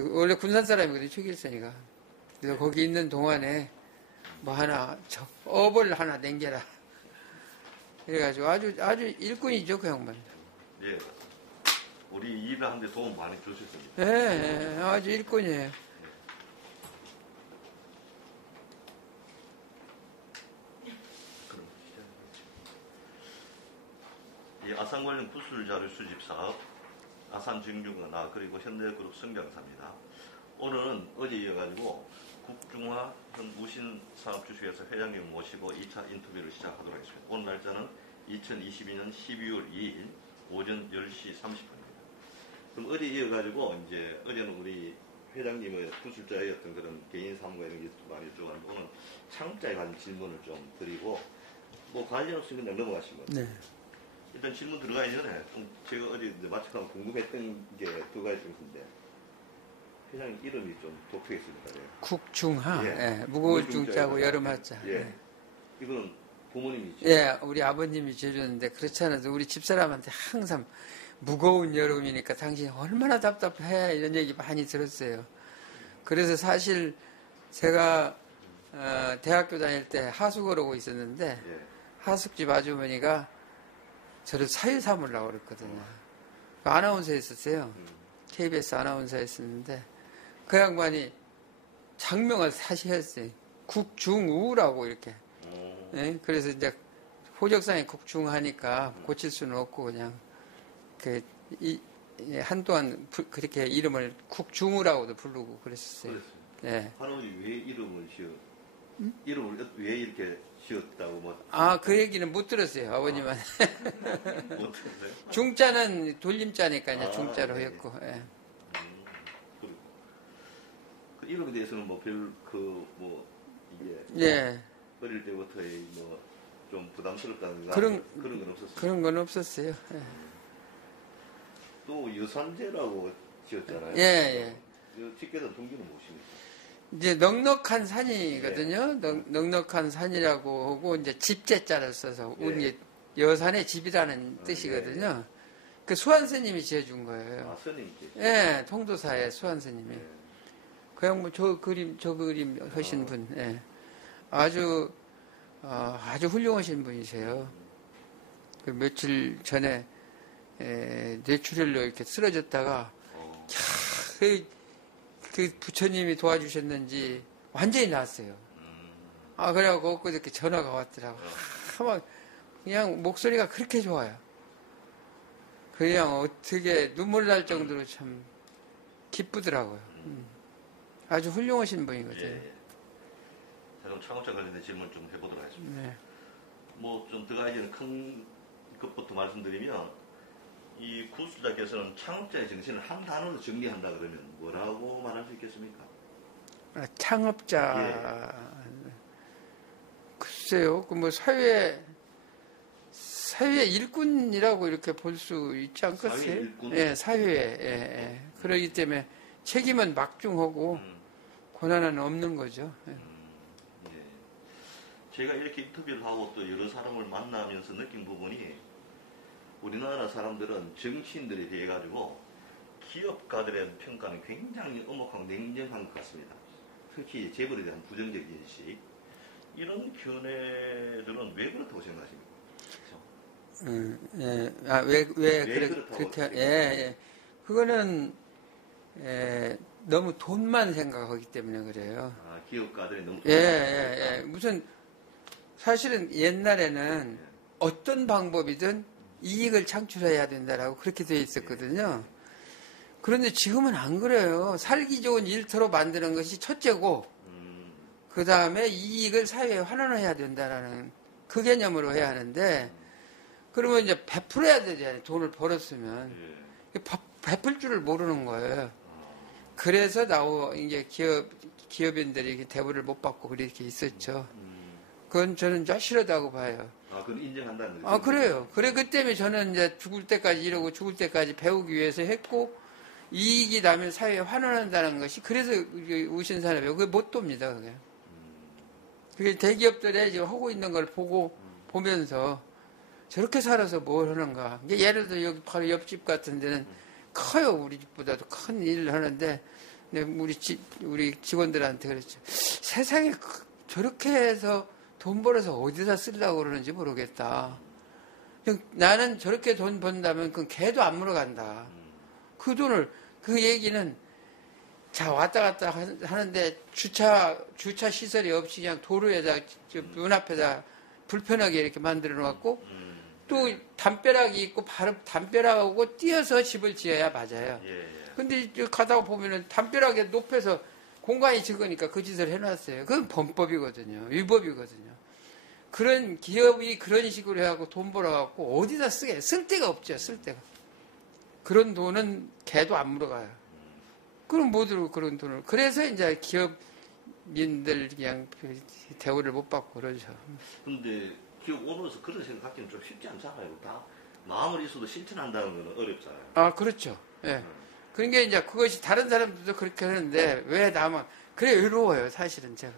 원래 군산 사람이거든요, 최길선이가. 그래서 거기 있는 동안에 뭐 하나, 업을 하나 남겨라. 그래가지고 아주 일꾼이죠, 그 양반. 예. 우리 일을 하는데 도움 많이 주셨습니다. 예, 아주 일꾼이에요. 이 아산 관련 구술 자료 수집 사업, 아산증류은하 그리고 현대그룹 성장사입니다. 오늘은 어제 이어가지고 국중화 현 우신 산업주식회사 회장님 모시고 2차 인터뷰를 시작하도록 하겠습니다. 오늘 날짜는 2022년 12월 2일 오전 10시 30분입니다. 그럼 어제 이어가지고 이제 어제는 우리 회장님의 구술자였던 그런 개인 사무과 이런 게 많이 여쭤봤는데 오늘 창업자에 관한 질문을 좀 드리고 뭐 관련 없으면 그냥 넘어가시면. 네. 일단 질문 들어가기 전에 제가 어제 마침간 궁금했던 게 두 가지 정도인데 회장님 이름이 좀 독특했습니다. 네. 국중하. 예. 예. 무거울 중자고 여름 하자. 예. 예. 이거는 부모님이죠? 예, 우리 아버님이 지어줬는데 그렇지 않아도 우리 집사람한테 항상 무거운 여름이니까 당신이 얼마나 답답해 이런 얘기 많이 들었어요. 그래서 사실 제가 대학교 다닐 때 하숙을 오고 있었는데 예. 하숙집 아주머니가 저를 사유 삼으려고 그랬거든요. 아나운서 했었어요. KBS 아나운서 했었는데 그 양반이 장명을 사시 했어요. 국중우라고 이렇게. 예? 그래서 이제 호적상에 국중하니까 고칠 수는 없고 그냥 한동안 그렇게 이름을 국중우라고도 부르고 그랬었어요. 예. 할아버지 왜 이름을 이름을 왜 이렇게 지었다고 뭐? 그 얘기는 못 들었어요, 아버님한테. 못 들었어요? 중자는 돌림자니까 이제 중자로 네. 했고. 예. 그 이름에 대해서는 뭐 이게 예. 어릴 때부터의 뭐 좀 부담스럽다는 그런 건 없었어요. 그런 건 없었어요. 예. 또 여산제라고 지었잖아요. 예, 예. 집게된 동기는 무엇입니까? 이제 넉넉한 산이거든요. 넉넉한 산이라고 하고 이제 집제자를 써서 우리 여산의 집이라는 뜻이거든요. 그 수한 스님이 지어준 거예요. 스님께. 예, 통도사의 수한 스님이. 그 양반 저 그림 하신 분. 예. 아주 훌륭하신 분이세요. 그 며칠 전에 뇌출혈로 이렇게 쓰러졌다가 그 부처님이 도와주셨는지 완전히 나았어요. 그래갖고 엊그저께 전화가 왔더라고. 그냥 목소리가 그렇게 좋아요. 그냥 어떻게 눈물 날 정도로 참 기쁘더라고요. 아주 훌륭하신 분이거든요. 예. 자, 그럼 창업자 관련된 질문 좀 해보도록 하겠습니다. 네. 뭐 좀 들어가기 큰 것부터 말씀드리면 이 구술자께서는 창업자의 정신을 한 단어로 정리한다 그러면 뭐라고 말할 수 있겠습니까? 창업자. 예. 글쎄요, 사회 일꾼이라고 이렇게 볼 수 있지 않겠어요? 사회 일꾼? 예, 사회에. 예. 그렇기 때문에 책임은 막중하고 권한은 없는 거죠. 예. 예. 제가 이렇게 인터뷰를 하고 또 여러 사람을 만나면서 느낀 부분이 우리나라 사람들은 정치인들에 대해 가지고 기업가들의 평가는 굉장히 엄혹하고 냉정한 것 같습니다. 특히 재벌에 대한 부정적 인식 이런 견해들은 왜 그렇다고 생각하십니까? 그렇게 예. 그거는 너무 돈만 생각하기 때문에 그래요. 기업가들이 너무 무슨 사실은 옛날에는 어떤 방법이든 이익을 창출해야 된다라고 그렇게 되어 있었거든요. 그런데 지금은 안 그래요. 살기 좋은 일터로 만드는 것이 첫째고, 그 다음에 이익을 사회에 환원해야 된다라는 그 개념으로 해야 하는데, 그러면 이제 베풀어야 되잖아요. 돈을 벌었으면. 베풀 줄을 모르는 거예요. 그래서 이제 기업인들이 대우를 못 받고 그렇게 있었죠. 그건 저는 싫하다고 봐요. 그건 인정한다는 거죠? 그래요. 그 때문에 저는 이제 죽을 때까지 배우기 위해서 했고, 이익이 나면 사회에 환원한다는 것이, 그래서 우신산업이, 그게 못 돕니다, 그게. 그게 대기업들이 지금 하고 있는 걸 보면서, 저렇게 살아서 뭘 하는가. 예를 들어 여기 바로 옆집 같은 데는 커요. 우리 집보다도 큰 일을 하는데, 우리 직원들한테 그랬죠. 세상에 저렇게 해서 돈 벌어서 어디다 쓰려고 그러는지 모르겠다. 나는 저렇게 돈 번다면 그건 개도 안 물어간다. 그 돈을, 그 얘기는 자, 왔다 갔다 하는데 주차 시설이 없이 그냥 도로에다, 눈앞에다 불편하게 이렇게 만들어 놓았고, 또 담벼락이 있고, 바로 담벼락하고 뛰어서 집을 지어야 맞아요. 근데 가다가 보면은 담벼락에 높여서 공간이 적으니까 그 짓을 해놨어요. 그건 범법이거든요. 위법이거든요. 그런 기업이 그런 식으로 해갖고 돈 벌어갖고 어디다 쓰게, 쓸 데가 없죠, 쓸 데가. 그런 돈은 개도 안 물어가요. 그럼 뭐들고 그런 돈을. 그래서 이제 기업인들 그냥 대우를 못 받고 그러죠. 근데 기업 오너로서 그런 생각하기는 좀 쉽지 않잖아요. 다 마음을 있어도 실천한다는 건 어렵잖아요. 아, 그렇죠. 예. 그러니까 이제 그것이 다른 사람들도 그렇게 하는데 왜 나만, 그래, 외로워요, 사실은 제가.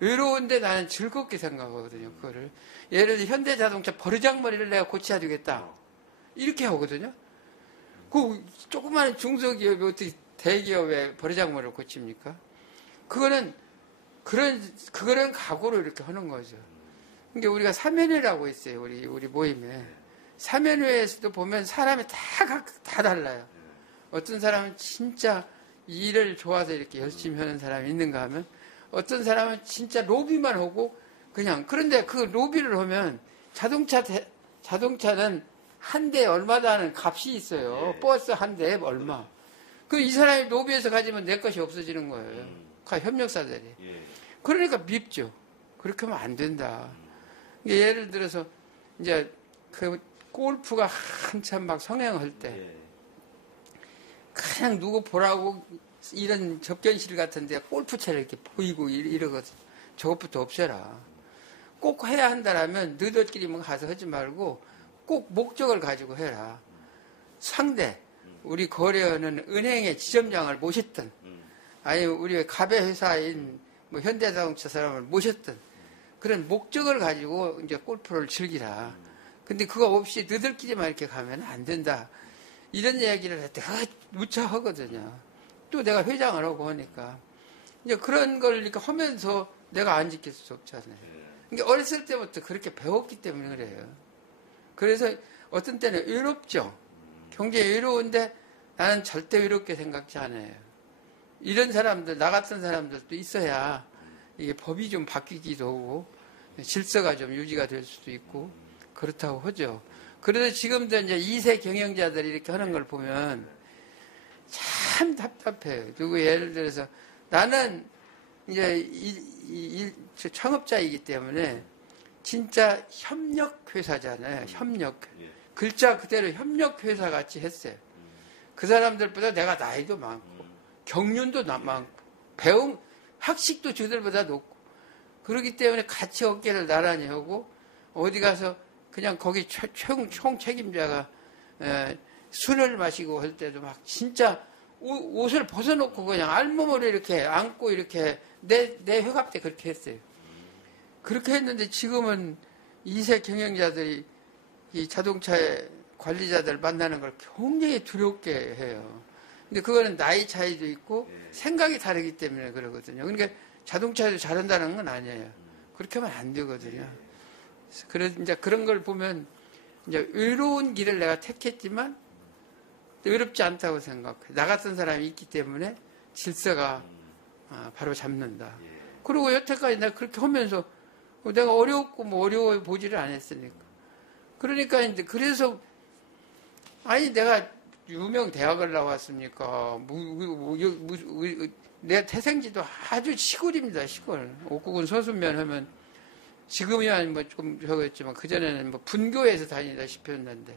외로운데 나는 즐겁게 생각하거든요, 그거를. 예를 들어 현대자동차 버르장머리를 내가 고쳐야 되겠다. 이렇게 하거든요. 그 조그마한 중소기업이 어떻게 대기업의 버르장머리를 고칩니까? 그거는 각오로 이렇게 하는 거죠. 그러니까 우리가 사면회라고 있어요, 우리 모임에. 사면회에서도 보면 사람이 다 달라요. 어떤 사람은 진짜 일을 좋아서 이렇게 열심히 하는 사람이 있는가 하면, 어떤 사람은 진짜 로비만 하고 그냥, 그런데 그 로비를 하면 자동차는 한 대에 얼마다 하는 값이 있어요. 버스 한 대에 얼마. 이 사람이 로비에서 가지면 내 것이 없어지는 거예요. 협력사들이. 그러니까 밉죠. 그렇게 하면 안 된다. 예를 들어서 이제 그 골프가 한참 막 성행할 때 그냥 누구 보라고 이런 접견실 같은데 골프채를 이렇게 보이고 이러거든. 저것부터 없애라. 꼭 해야 한다라면 너희들끼리만 가서 하지 말고 꼭 목적을 가지고 해라. 상대, 우리 거래하는 은행의 지점장을 모셨든, 아니면 우리 갑의 회사인 뭐 현대자동차 사람을 모셨든, 그런 목적을 가지고 이제 골프를 즐기라. 근데 그거 없이 너희들끼리만 이렇게 가면 안 된다. 이런 이야기를 할 때 무척 하거든요. 또 내가 회장을 하고 하니까. 이제 그런 걸 이렇게 하면서 내가 안 지킬 수 없잖아요. 그러니까 어렸을 때부터 그렇게 배웠기 때문에 그래요. 그래서 어떤 때는 외롭죠. 굉장히 외로운데 나는 절대 외롭게 생각지 않아요. 이런 사람들, 나 같은 사람들도 있어야 이게 법이 좀 바뀌기도 하고 질서가 좀 유지가 될 수도 있고 그렇다고 하죠. 그래서 지금도 이제 2세 경영자들이 이렇게 하는 걸 보면 참 답답해요. 그리고 예를 들어서 나는 이제 창업자이기 때문에 진짜 협력회사잖아요. 협력. 글자 그대로 협력회사 같이 했어요. 그 사람들보다 내가 나이도 많고 경륜도 많고 학식도 저들보다 높고 그렇기 때문에 같이 어깨를 나란히 하고 어디 가서 그냥 거기 총 책임자가 술을 마시고 할 때도 막 진짜 옷을 벗어놓고 그냥 알몸으로 이렇게 안고 이렇게 내 회갑 때 그렇게 했어요. 그렇게 했는데 지금은 2세 경영자들이 이 자동차의 관리자들 만나는 걸 굉장히 두렵게 해요. 근데 그거는 나이 차이도 있고 생각이 다르기 때문에 그러거든요. 그러니까 자동차에도 잘한다는 건 아니에요. 그렇게 하면 안 되거든요. 그래서 이제 그런 걸 보면 이제 외로운 길을 내가 택했지만 외롭지 않다고 생각해. 나 같은 사람이 있기 때문에 질서가 바로 잡는다. 그리고 여태까지 내가 그렇게 하면서 내가 어려웠고 뭐 어려워 보지를 않았으니까. 그러니까 이제 그래서 아니 내가 유명 대학을 나왔습니까? 내 태생지도 아주 시골입니다. 시골. 옥국은 서순면 하면 지금이야 뭐 좀 저거였지만 그전에는 뭐 분교에서 다니다시피 했는데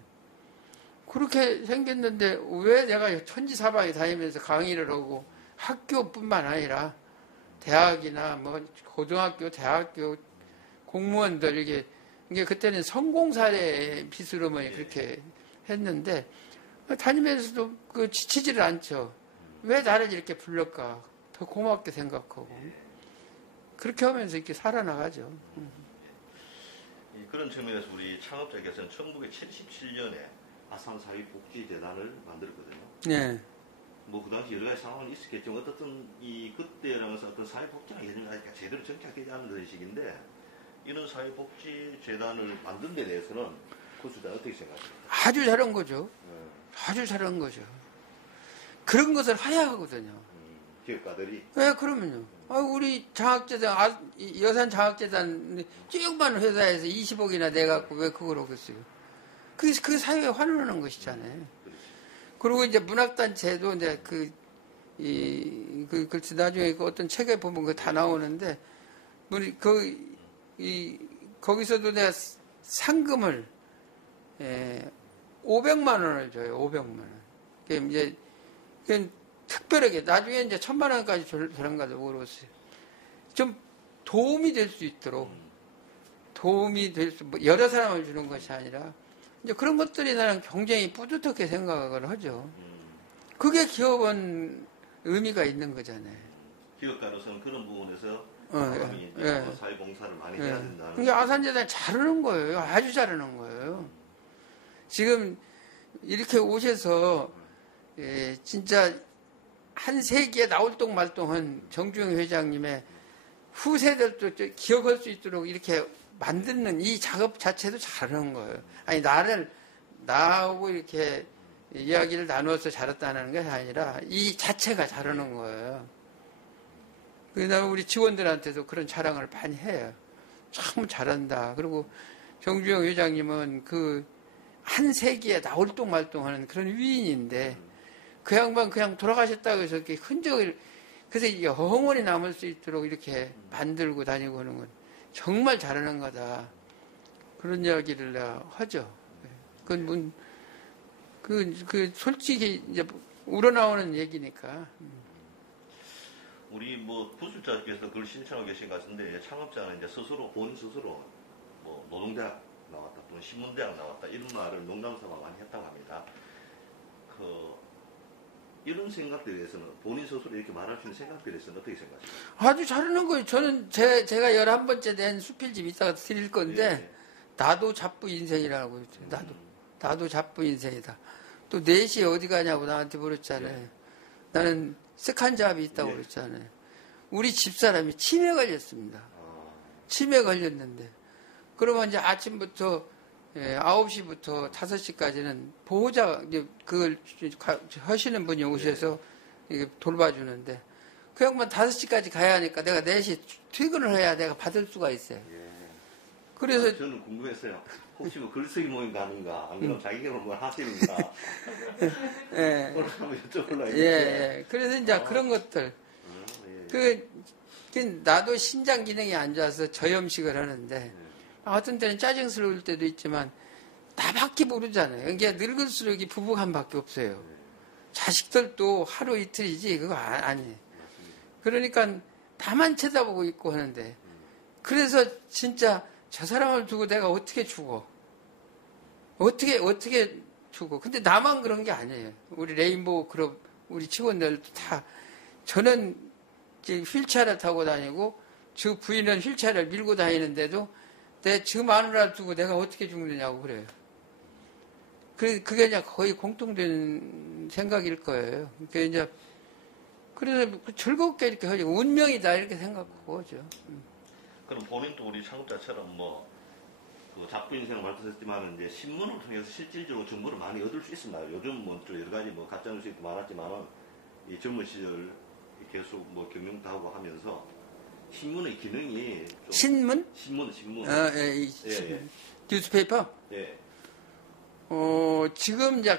그렇게 생겼는데 왜 내가 천지사방에 다니면서 강의를 하고 학교뿐만 아니라 대학이나 뭐 고등학교, 대학교 공무원들 이게 그때는 성공사례 비스로만 그렇게 했는데 다니면서도 그 지치지를 않죠. 왜 나를 이렇게 불렀까? 더 고맙게 생각하고 그렇게 하면서 이렇게 살아나가죠. 그런 측면에서 우리 창업자께서는 1977년에 아산사회복지재단을 만들었거든요. 네. 뭐 그 당시 여러 가지 상황이 있었겠지만 어떻든 이 그때라는 것은 어떤 사회복지나 이런 거 제대로 정착하지 않은 그런 식인데 이런 사회복지재단을 만든 데 대해서는 구수단 어떻게 생각하십니까? 아주 잘한 거죠. 아주 잘한 거죠. 그런 것을 하야하거든요. 기업가들이. 네, 그러면요. 우리 장학재단, 여산 장학재단, 조그만 회사에서 20억이나 내갖고 왜 그걸 하겠어요? 그 사회에 환원하는 것이잖아요. 그리고 이제 문학단체도 이제 글쎄 나중에 어떤 책에 보면 그거 다 나오는데, 거기서도 내가 상금을, 500만 원을 줘요, 500만 원. 이제, 특별하게, 나중에 이제 1000만 원까지 저런가도 모르겠어요. 좀 도움이 될 수 있도록, 여러 사람을 주는 것이 아니라, 이제 그런 것들이 나는 굉장히 뿌듯하게 생각을 하죠. 그게 기업은 의미가 있는 거잖아요. 기업가로서는 그런 부분에서 예. 사회봉사를 많이 해야 된다는. 그러니까 아산재단이 잘하는 거예요. 아주 잘하는 거예요. 지금 이렇게 오셔서 진짜 한 세기에 나올똥 말똥한 정주영 회장님의 후세들도 기억할 수 있도록 이렇게 만드는 이 작업 자체도 잘하는 거예요. 아니 나하고 이렇게 이야기를 나누어서 잘했다는 것이 아니라 이 자체가 잘하는 거예요. 그다음에 우리 직원들한테도 그런 자랑을 많이 해요. 참 잘한다. 그리고 정주영 회장님은 한 세기에 나올똥 말똥하는 그런 위인인데 그 양반 그냥 돌아가셨다고 해서 이렇게 흔적을 그래서 영원히 남을 수 있도록 이렇게 만들고 다니고 하는 건 정말 잘하는 거다. 그런 이야기를 내가 하죠. 그건 솔직히 이제 우러나오는 얘기니까. 우리 부술자께서 그걸 신청하고 계신 것 같은데 창업자는 이제 본인 스스로 노동대학 나왔다 또는 신문대학 나왔다 이런 말을 농담삼아 많이 했다고 합니다. 이런 생각들에 대해서는 본인 스스로 이렇게 말할 수 있는 생각들에 대해서는 어떻게 생각하십니까? 아주 잘하는 거예요. 저는 제가 11번째 낸 수필집 이따가 드릴 건데 나도 잡부 인생이라고 했죠. 나도 잡부 인생이다. 또 4시에 어디 가냐고 나한테 물었잖아요. 나는 스칸잡이 있다고 그랬잖아요. 우리 집사람이 치매 걸렸습니다. 치매 걸렸는데 그러면 이제 아침부터 9시부터 5시까지는 보호자 그걸 하시는 분이 오셔서 돌봐주는데 그 양반 5시까지 가야 하니까 내가 4시 퇴근을 해야 내가 받을 수가 있어요. 그래서 저는 궁금했어요. 혹시 글쓰기 모임 가는가? 안 그러면 자기 개발 뭘 하시는가? 오늘 한번 여쭤보려고 했는데. 그래서 이제 그런 것들. 나도 신장 기능이 안 좋아서 저염식을 하는데 어떤 때는 짜증스러울 때도 있지만 나밖에 모르잖아요. 이게 늙을수록 부부간밖에 없어요. 자식들도 하루 이틀이지 그거 아니에요. 그러니까 나만 쳐다보고 있고 하는데 그래서 진짜 저 사람을 두고 내가 어떻게 죽어? 어떻게 죽어? 근데 나만 그런 게 아니에요. 우리 레인보우 클럽 우리 직원들도 다 저는 이제 휠체어를 타고 다니고 저 부인은 휠체어를 밀고 다니는데도 저 마누라를 두고 내가 어떻게 죽느냐고 그래요. 그게 그냥 거의 공통된 생각일 거예요. 그래서 즐겁게 이렇게 하죠. 운명이다 이렇게 생각하고 하죠. 그럼 본인도 우리 창업자처럼 작부 인생을 말씀하셨지만 이제 신문을 통해서 실질적으로 정보를 많이 얻을 수 있습니다. 요즘 좀 여러 가지 가짜뉴스도 많았지만은 이 젊은 시절 계속 경영도 하고 하면서 신문의 기능이 좀 신문? 신문. 뉴스페이퍼? 예. 지금 이제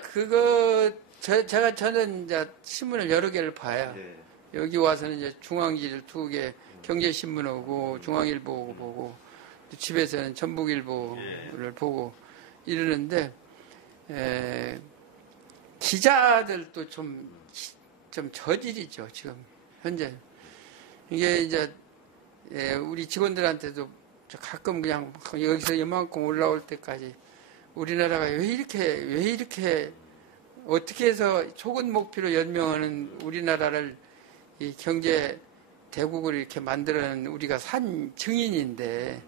저는 이제 신문을 여러 개를 봐요. 예. 여기 와서는 이제 중앙지를 2개, 경제신문 오고, 중앙일보 보고, 또 집에서는 전북일보를 보고 이러는데, 기자들도 좀 저질이죠, 지금, 현재. 이게 이제, 우리 직원들한테도 가끔 그냥 여기서 이만큼 올라올 때까지 우리나라가 왜 이렇게 어떻게 해서 촉은 목표로 연명하는 우리나라를 이 경제 대국을 이렇게 만들어낸 우리가 산 증인인데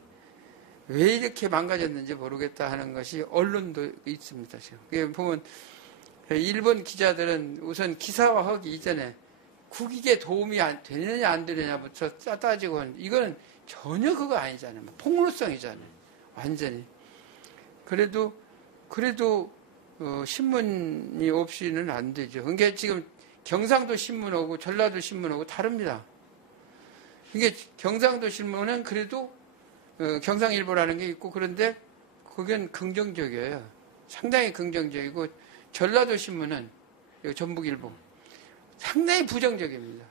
왜 이렇게 망가졌는지 모르겠다 하는 것이 언론도 있습니다. 지금 보면 일본 기자들은 우선 기사화하기 이전에 국익에 도움이 되느냐 안 되느냐부터 따지고 이거는 전혀 그거 아니잖아요. 폭로성이잖아요. 완전히. 그래도 신문이 없이는 안 되죠. 그러니까 지금 경상도 신문하고 전라도 신문하고 다릅니다. 이게 경상도 신문은 그래도 경상일보라는 게 있고 그런데 그건 긍정적이에요. 상당히 긍정적이고 전라도 신문은 전북일보 상당히 부정적입니다.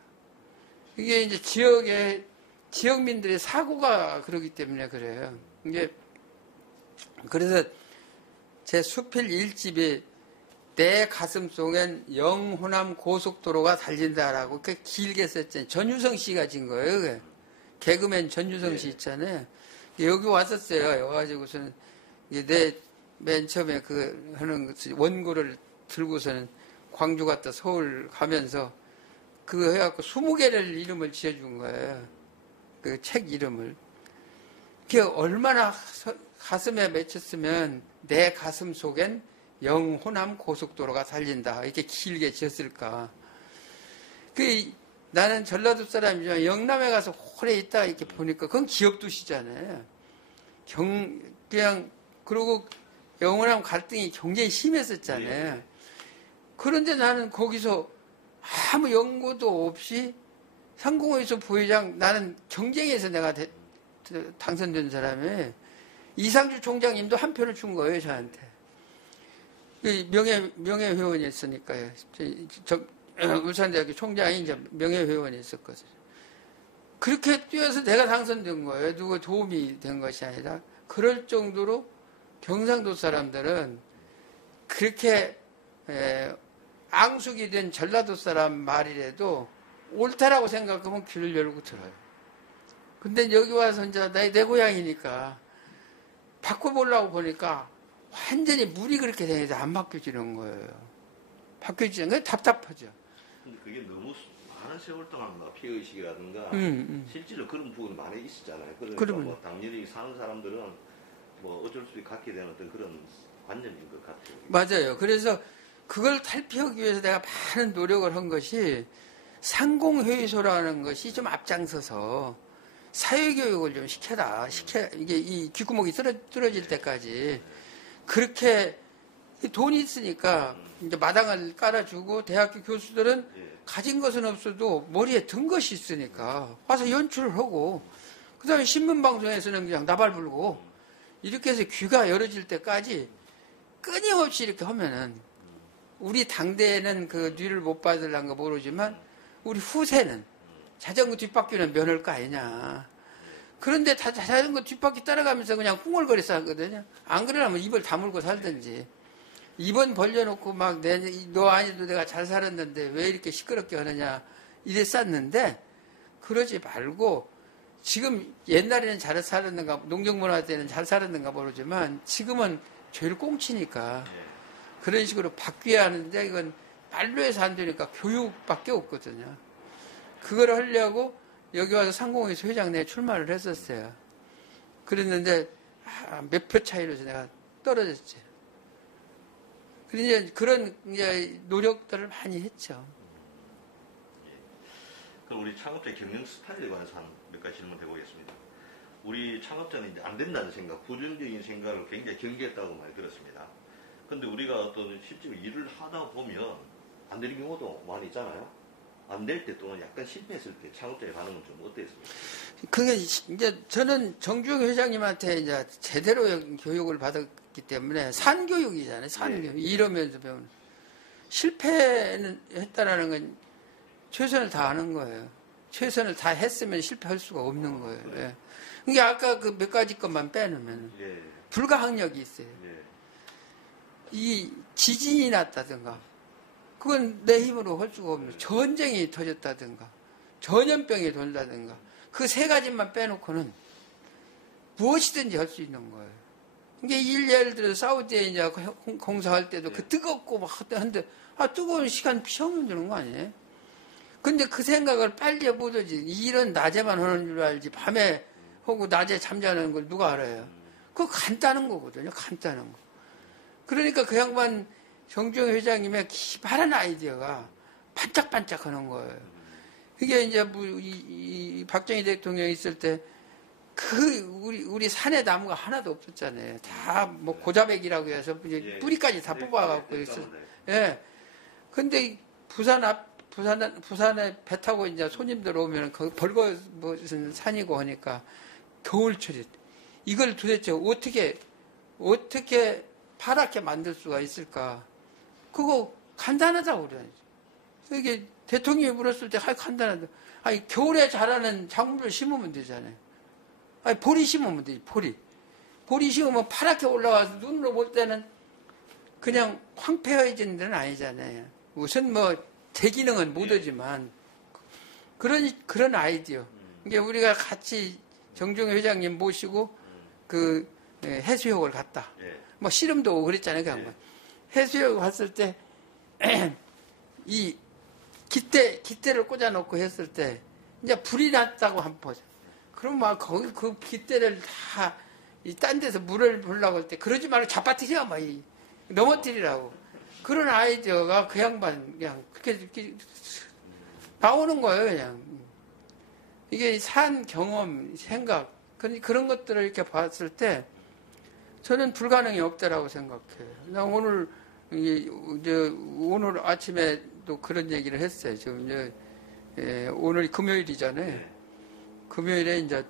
이게 이제 지역민들의 사고가 그러기 때문에 그래요. 이게 그래서 제 수필 1집이 내 가슴 속엔 영호남 고속도로가 달린다라고 그 길게 썼잖아요. 전유성 씨가 진 거예요. 그게. 개그맨 전유성 씨 있잖아요. 여기 왔었어요. 와가지고서는 내 맨 처음에 그 하는 원고를 들고서는 광주 갔다 서울 가면서 그거 해갖고 20개를 이름을 지어준 거예요. 그 책 이름을. 그게 얼마나 가슴에 맺혔으면 내 가슴 속엔 영호남 고속도로가 달린다. 이렇게 길게 지었을까. 나는 전라도 사람이지만 영남에 가서 오래 있다 이렇게 보니까 그건 기업도시잖아요. 그리고 영호남 갈등이 굉장히 심했었잖아요. 그런데 나는 거기서 아무 연고도 없이 상공회의소 부회장, 나는 경쟁에서 내가 당선된 사람이 이상주 총장님도 한 표를 준 거예요, 저한테. 명예회원이었으니까요. 울산대학교 총장이 이제 명예회원이 있었거든요. 그렇게 뛰어서 내가 당선된 거예요. 누구 도움이 된 것이 아니라. 그럴 정도로 경상도 사람들은 그렇게 앙숙이 된 전라도 사람 말이라도 옳다라고 생각하면 귀를 열고 들어요. 근데 여기 와서 이제 내 고향이니까 바꿔보려고 보니까 완전히 물이 그렇게 되는데 안 바뀌어지는 거예요. 바뀌어지는 게 답답하죠. 근데 그게 너무 많은 세월 동안 피해의식이라든가 실제로 그런 부분이 많이 있었잖아요. 그러니까 뭐 당연히 사는 사람들은 뭐 어쩔 수 없이 갖게 되는 어떤 그런 관념인 것 같아요. 맞아요. 그래서 그걸 탈피하기 위해서 내가 많은 노력을 한 것이 상공회의소라는 것이 좀 앞장서서 사회교육을 좀 시켜라. 이게 이 귓구멍이 뚫어질 때까지. 그렇게 돈이 있으니까 이제 마당을 깔아주고 대학교 교수들은 가진 것은 없어도 머리에 든 것이 있으니까 와서 연출을 하고 그 다음에 신문방송에서는 그냥 나발 불고 이렇게 해서 귀가 열어질 때까지 끊임없이 이렇게 하면은 우리 당대에는 그 뒤를 못 받으려는 거 모르지만 우리 후세는 자전거 뒷바퀴는 면할 거 아니냐. 그런데 다 자전거 뒷바퀴 따라가면서 그냥 흥얼거려서 하거든요. 안 그러려면 입을 다물고 살든지. 입은 벌려놓고 막 너 아니도 내가 잘 살았는데 왜 이렇게 시끄럽게 하느냐 이랬었는데 그러지 말고 지금 옛날에는 잘 살았는가 농경문화 때는 잘 살았는가 모르지만 지금은 죄를 꽁치니까 그런 식으로 바뀌어야 하는데 이건 말로 해서 안 되니까 교육밖에 없거든요. 그걸 하려고 여기 와서 상공회의소 회장 내에 출마를 했었어요. 그랬는데 몇 표 차이로 내가 떨어졌지. 그러니 그런 이제 노력들을 많이 했죠. 그럼 우리 창업자 경영 스타일에 관해서 몇 가지 질문 해보겠습니다. 우리 창업자는 이제 안 된다는 생각, 부정적인 생각을 굉장히 경계했다고 많이 들었습니다. 근데 우리가 어떤 실제로 일을 하다 보면 안 되는 경우도 많이 있잖아요. 안 될 때 또는 약간 실패했을 때 창업자의 반응은 좀 어땠습니까? 그게 이제 저는 정주영 회장님한테 이제 제대로 교육을 받았기 때문에 산교육이잖아요. 산교육. 이러면서 배우는. 실패는 했다라는 건 최선을 다하는 거예요. 최선을 다 했으면 실패할 수가 없는 거예요. 예. 이게 아까 그 몇 가지 것만 빼놓으면 불가항력이 있어요. 이 지진이 났다든가 그건 내 힘으로 할 수가 없는 전쟁이 터졌다든가 전염병이 돈다든가 그 세 가지만 빼놓고는 무엇이든지 할 수 있는 거예요. 이게 예를 들어 사우디에 이제 공사할 때도 그 뜨겁고 막 한데 뜨거운 시간 피하면 되는 거 아니에요? 근데 그 생각을 빨리 못하지. 일은 낮에만 하는 줄 알지 밤에 하고 낮에 잠자는 걸 누가 알아요? 그거 간단한 거거든요. 간단한 거. 그러니까 그 양반 정주영 회장님의 기발한 아이디어가 반짝반짝 하는 거예요. 그게 이제 이 박정희 대통령이 있을 때 우리 산에 나무가 하나도 없었잖아요. 다 뭐 고자백이라고 해서 이제 뿌리까지 다 뽑아갖고 있었어요. 예. 근데 부산에 배 타고 이제 손님들 오면 거기 벌거 무슨 산이고 하니까 겨울철에 이걸 도대체 어떻게 파랗게 만들 수가 있을까? 그거 간단하다고 그래야지. 이게 대통령이 물었을 때 간단하다. 아니 겨울에 자라는 작물을 심으면 되잖아요. 아니 보리 심으면 되지. 보리 심으면 파랗게 올라와서 눈으로 볼 때는 그냥 황폐해지는 데는 아니잖아요. 우선 뭐 대기능은 못 오지만 그런 아이디어. 이게 우리가 같이 정종 회장님 모시고 그 해수욕을 갔다. 뭐 씨름도 오고 그랬잖아요. 그냥 해수욕 갔을 때 이 깃대를 꽂아놓고 했을 때 이제 불이 났다고 한번 보자. 그럼 막 거기 그 깃대를 다 딴 데서 물을 보려고 할 때 그러지 말고 잡아뜨려 막 넘어뜨리라고. 그런 아이디어가 그 양반 그냥 그렇게 나오는 거예요. 그냥 이게 산 경험 생각 그런 것들을 이렇게 봤을 때 저는 불가능이 없다라고 생각해요. 나 오늘 아침에도 그런 얘기를 했어요. 지금 오늘 금요일이잖아요. 금요일에 이제